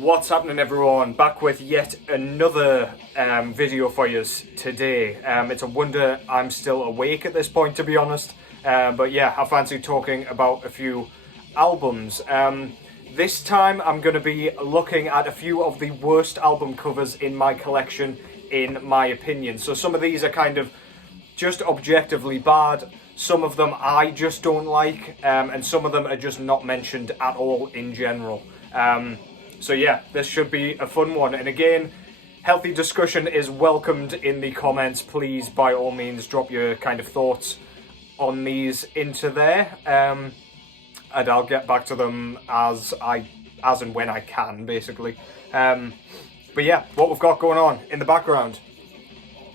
What's happening, everyone? Back with yet another video for you today. It's a wonder I'm still awake at this point, to be honest. But yeah, I fancy talking about a few albums. This time I'm going to be looking at a few of the worst album covers in my collection, in my opinion. So some of these are kind of just objectively bad. Some of them I just don't like, and some of them are just not mentioned at all in general. So yeah, this should be a fun one. And again, healthy discussion is welcomed in the comments. Please, by all means, drop your kind of thoughts on these into there. And I'll get back to them as and when I can, basically. But yeah, what we've got going on in the background.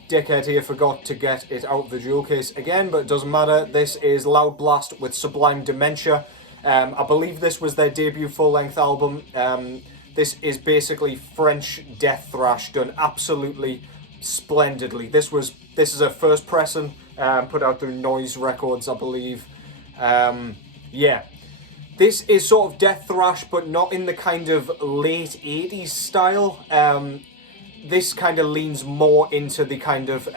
Dickhead here forgot to get it out of the jewel case again, but it doesn't matter. This is Loudblast with Sublime Dementia. I believe this was their debut full-length album. This is basically French death thrash done absolutely splendidly. This is a first pressing, put out through Noise Records, I believe. Yeah, this is sort of death thrash, but not in the kind of late 80s style. This kind of leans more into the kind of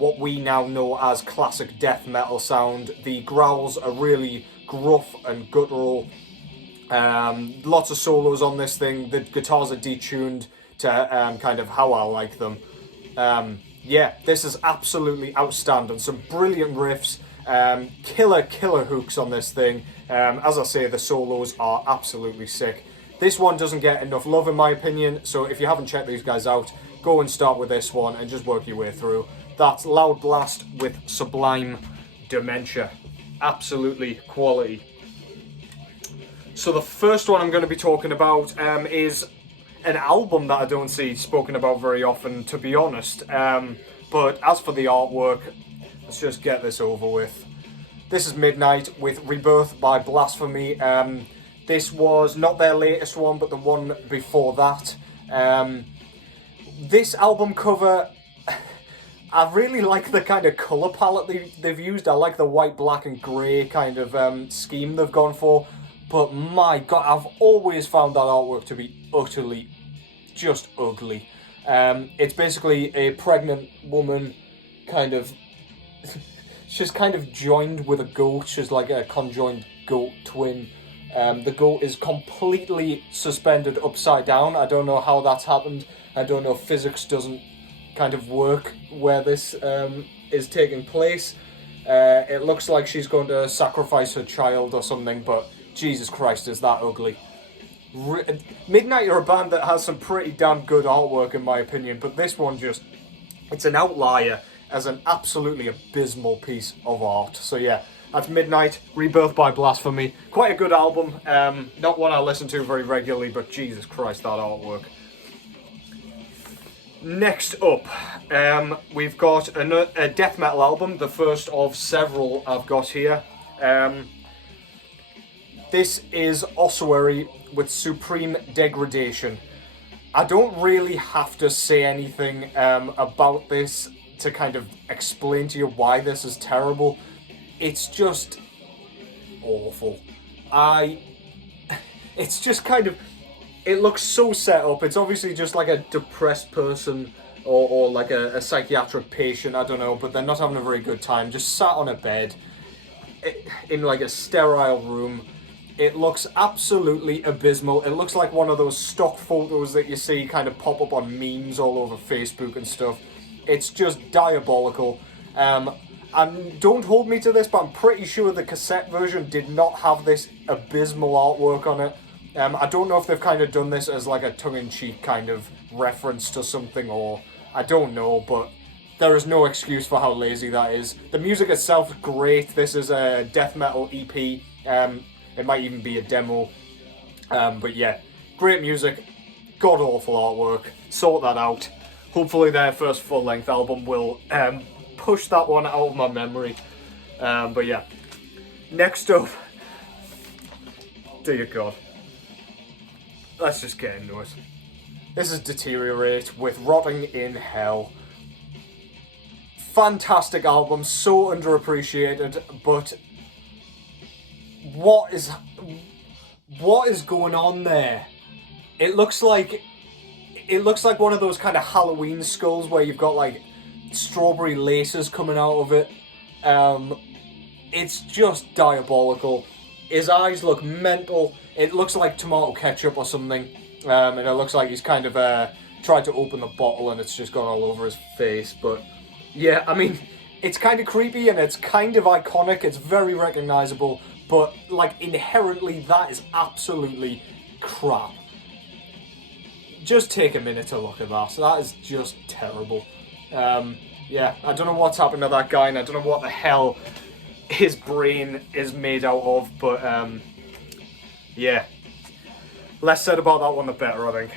what we now know as classic death metal sound. The growls are really gruff and guttural. Lots of solos on this thing. The guitars are detuned to kind of how I like them. Yeah, this is absolutely outstanding. Some brilliant riffs. Killer hooks on this thing. As I say, the solos are absolutely sick. This one doesn't get enough love in my opinion, so if you haven't checked these guys out, go and start with this one and just work your way through. That's Loudblast with Sublime Dementia. Absolutely quality. So the first one I'm going to be talking about is an album that I don't see spoken about very often, to be honest. But as for the artwork, let's just get this over with. This is Midnight with Rebirth by Blasphemy. This was not their latest one, but the one before that. This album cover, I really like the kind of colour palette they've used. I like the white, black and grey kind of scheme they've gone for. But my god, I've always found that artwork to be utterly just ugly. It's basically a pregnant woman kind of... she's kind of joined with a goat. She's like a conjoined goat twin. The goat is completely suspended upside down. I don't know how that's happened. I don't know if physics doesn't kind of work where this is taking place. It looks like she's going to sacrifice her child or something, but Jesus Christ, is that ugly. Midnight are a band that has some pretty damn good artwork in my opinion, but this one just, it's an outlier as an absolutely abysmal piece of art. So yeah, that's Midnight, Rebirth by Blasphemy. Quite a good album, not one I listen to very regularly, but Jesus Christ, that artwork. Next up, we've got a death metal album, the first of several I've got here. This is Ossuary with Supreme Degradation. I don't really have to say anything about this to kind of explain to you why this is terrible. It's just awful. It's just kind of, it looks so set up. It's obviously just like a depressed person or like a psychiatric patient, I don't know, but they're not having a very good time. Just sat on a bed in like a sterile room. It looks absolutely abysmal. It looks like one of those stock photos that you see kind of pop up on memes all over Facebook and stuff. It's just diabolical. And don't hold me to this, but I'm pretty sure the cassette version did not have this abysmal artwork on it. I don't know if they've kind of done this as like a tongue-in-cheek kind of reference to something, or I don't know, but there is no excuse for how lazy that is. The music itself is great. This is a death metal EP. It might even be a demo. But yeah, great music, god-awful artwork. Sort that out. Hopefully their first full-length album will push that one out of my memory. But yeah, next up, dear God, let's just get into it. This is Deteriorate with Rotting in Hell. Fantastic album, so underappreciated, but what is going on there? It looks like one of those kind of Halloween skulls where you've got like strawberry laces coming out of it. It's just diabolical. His eyes look mental. It looks like tomato ketchup or something. And it looks like he's kind of tried to open the bottle and it's just gone all over his face. But yeah, I mean, it's kind of creepy and it's kind of iconic. It's very recognizable. But like inherently, that is absolutely crap. Just take a minute to look at that. So that is just terrible. Yeah, I don't know what's happened to that guy, and I don't know what the hell his brain is made out of, but yeah. Less said about that one, the better, I think.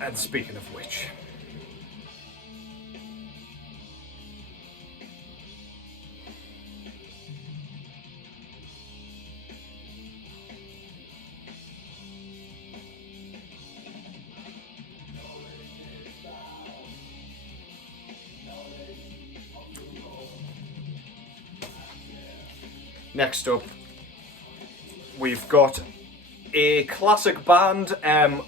And speaking of which... Next up, we've got a classic band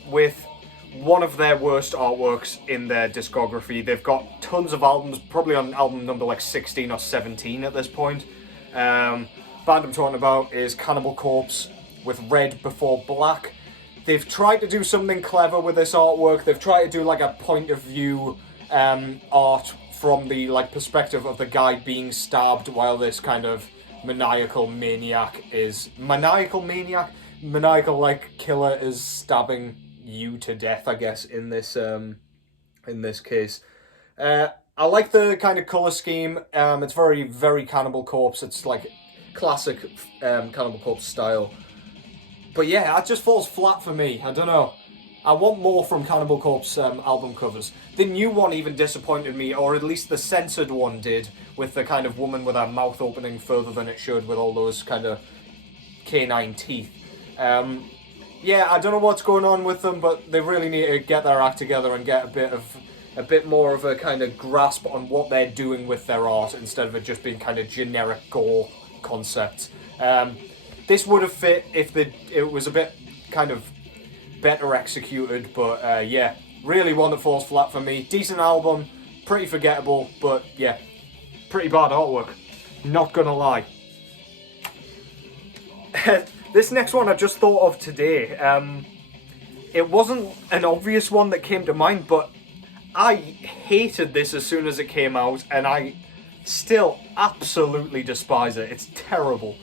with one of their worst artworks in their discography. They've got tons of albums, probably on album number like 16 or 17 at this point. Band I'm talking about is Cannibal Corpse with Red Before Black. They've tried to do something clever with this artwork. They've tried to do like a point of view art from the like perspective of the guy being stabbed while this kind of maniacal like killer is stabbing you to death, I guess, in this case. I like the kind of colour scheme. It's very, very Cannibal Corpse. It's like classic Cannibal Corpse style. But yeah, that just falls flat for me. I don't know. I want more from Cannibal Corpse album covers. The new one even disappointed me, or at least the censored one did, with the kind of woman with her mouth opening further than it should, with all those kind of canine teeth. Yeah, I don't know what's going on with them, but they really need to get their act together and get a bit more of a kind of grasp on what they're doing with their art, instead of it just being kind of generic gore concepts. This would have fit if it was a bit kind of better executed, but yeah, really one that falls flat for me. Decent album, pretty forgettable, but yeah, pretty bad artwork, not gonna lie. This next one I just thought of today. It wasn't an obvious one that came to mind, but I hated this as soon as it came out, and I still absolutely despise it. It's terrible.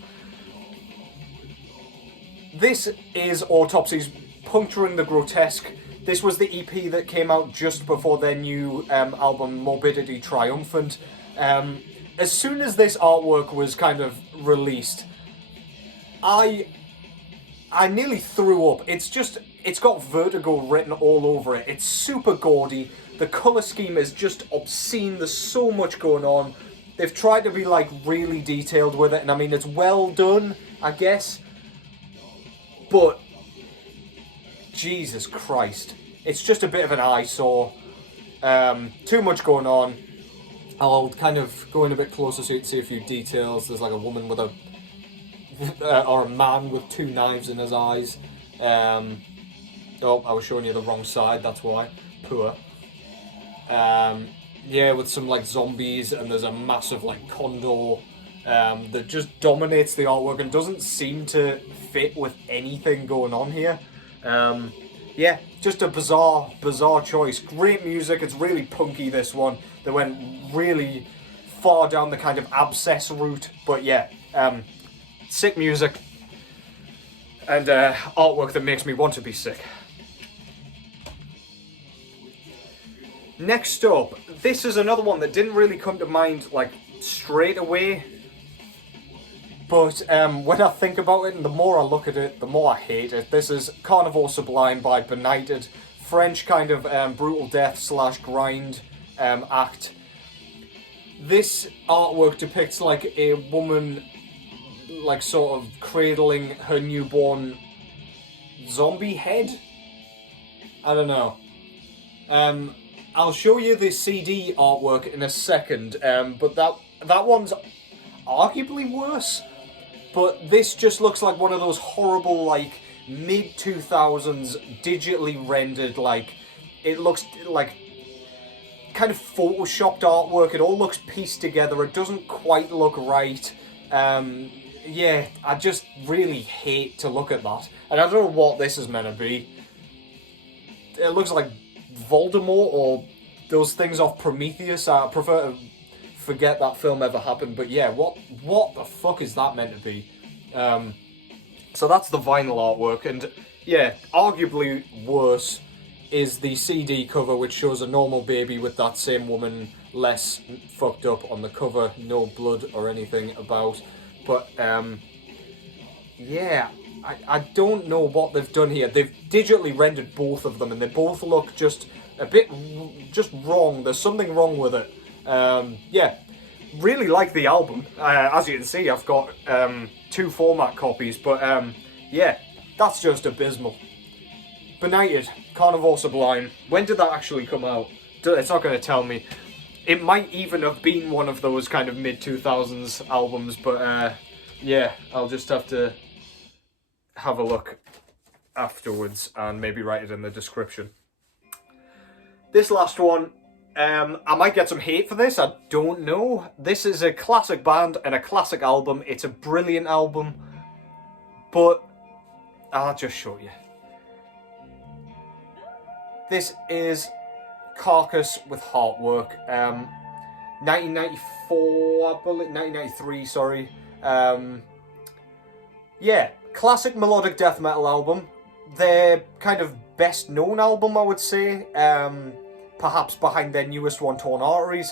This is Autopsy's Puncturing the Grotesque. This was the EP that came out just before their new album Morbidity Triumphant. As soon as this artwork was kind of released, I nearly threw up. It's got Vertigo written all over it. It's super gaudy. The colour scheme is just obscene. There's so much going on. They've tried to be like really detailed with it, and I mean, it's well done, I guess. But Jesus Christ, it's just a bit of an eyesore. Too much going on. I'll kind of go in a bit closer so you can see a few details. There's like a woman with or a man with two knives in his eyes. Oh, I was showing you the wrong side, that's why. Poor. Yeah, with some like zombies, and there's a massive like condor that just dominates the artwork and doesn't seem to fit with anything going on here. Yeah, just a bizarre choice. Great music, it's really punky, this one. They went really far down the kind of abscess route, but yeah, sick music and artwork that makes me want to be sick. Next up, this is another one that didn't really come to mind like straight away, but when I think about it and the more I look at it, the more I hate it. This is Carnivore Sublime by Benighted, French kind of brutal death / grind act. This artwork depicts like a woman like sort of cradling her newborn zombie head. I don't know. I'll show you the CD artwork in a second, but that one's arguably worse. But this just looks like one of those horrible like mid-2000s digitally rendered, like, it looks like kind of photoshopped artwork. It all looks pieced together. It doesn't quite look right. Yeah, I just really hate to look at that. And I don't know what this is meant to be. It looks like Voldemort or those things off Prometheus. I prefer to forget that film ever happened. But yeah, what the fuck is that meant to be? So that's the vinyl artwork. And yeah, arguably worse is the CD cover, which shows a normal baby with that same woman less fucked up on the cover. No blood or anything about. But yeah, I don't know what they've done here. They've digitally rendered both of them, and they both look just a bit just wrong. There's something wrong with it. Yeah, really like the album. As you can see, I've got 2 format copies, but yeah, that's just abysmal. Benighted, Carnivore Sublime. When did that actually come out? It's not going to tell me. It might even have been one of those kind of mid-2000s albums, but yeah, I'll just have to have a look afterwards and maybe write it in the description. This last one, I might get some hate for this, I don't know. This is a classic band and a classic album. It's a brilliant album, but I'll just show you. This is Carcass with Heartwork, 1994, I believe, 1993, sorry. Yeah, classic melodic death metal album. Their kind of best known album, I would say, perhaps behind their newest one, Torn Arteries.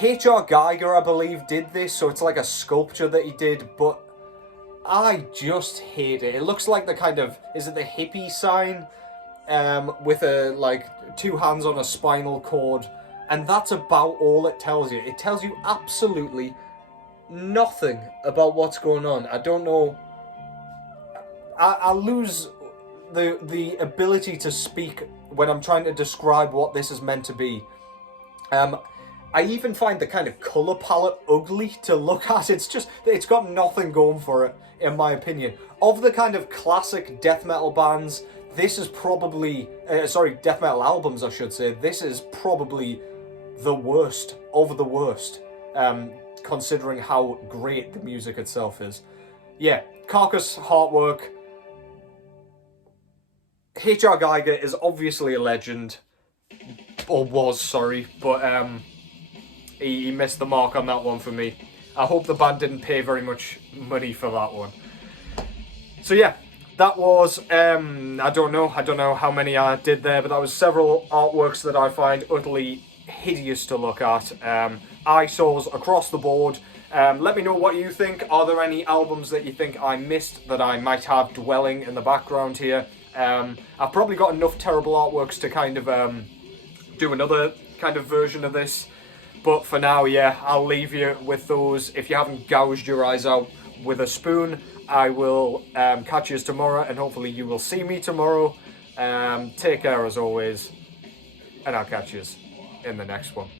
H.R. Geiger, I believe, did this, so it's like a sculpture that he did, but I just hate it. It looks like the kind of, is it the hippie sign? With like 2 hands on a spinal cord, and that's about all it tells you. It tells you absolutely nothing about what's going on. I don't know. I lose the ability to speak when I'm trying to describe what this is meant to be. I even find the kind of colour palette ugly to look at. It's got nothing going for it, in my opinion. Of the kind of classic death metal bands, this is probably, death metal albums, I should say. This is probably the worst of the worst, considering how great the music itself is. Yeah, Carcass, Heartwork. H.R. Geiger is obviously a legend, or was, sorry, but he missed the mark on that one for me. I hope the band didn't pay very much money for that one. So yeah. That was, I don't know how many I did there, but that was several artworks that I find utterly hideous to look at. Eyesores across the board. Let me know what you think. Are there any albums that you think I missed that I might have dwelling in the background here? I've probably got enough terrible artworks to kind of do another kind of version of this. But for now, yeah, I'll leave you with those. If you haven't gouged your eyes out with a spoon, I will catch you tomorrow, and hopefully you will see me tomorrow. Take care as always, and I'll catch you in the next one.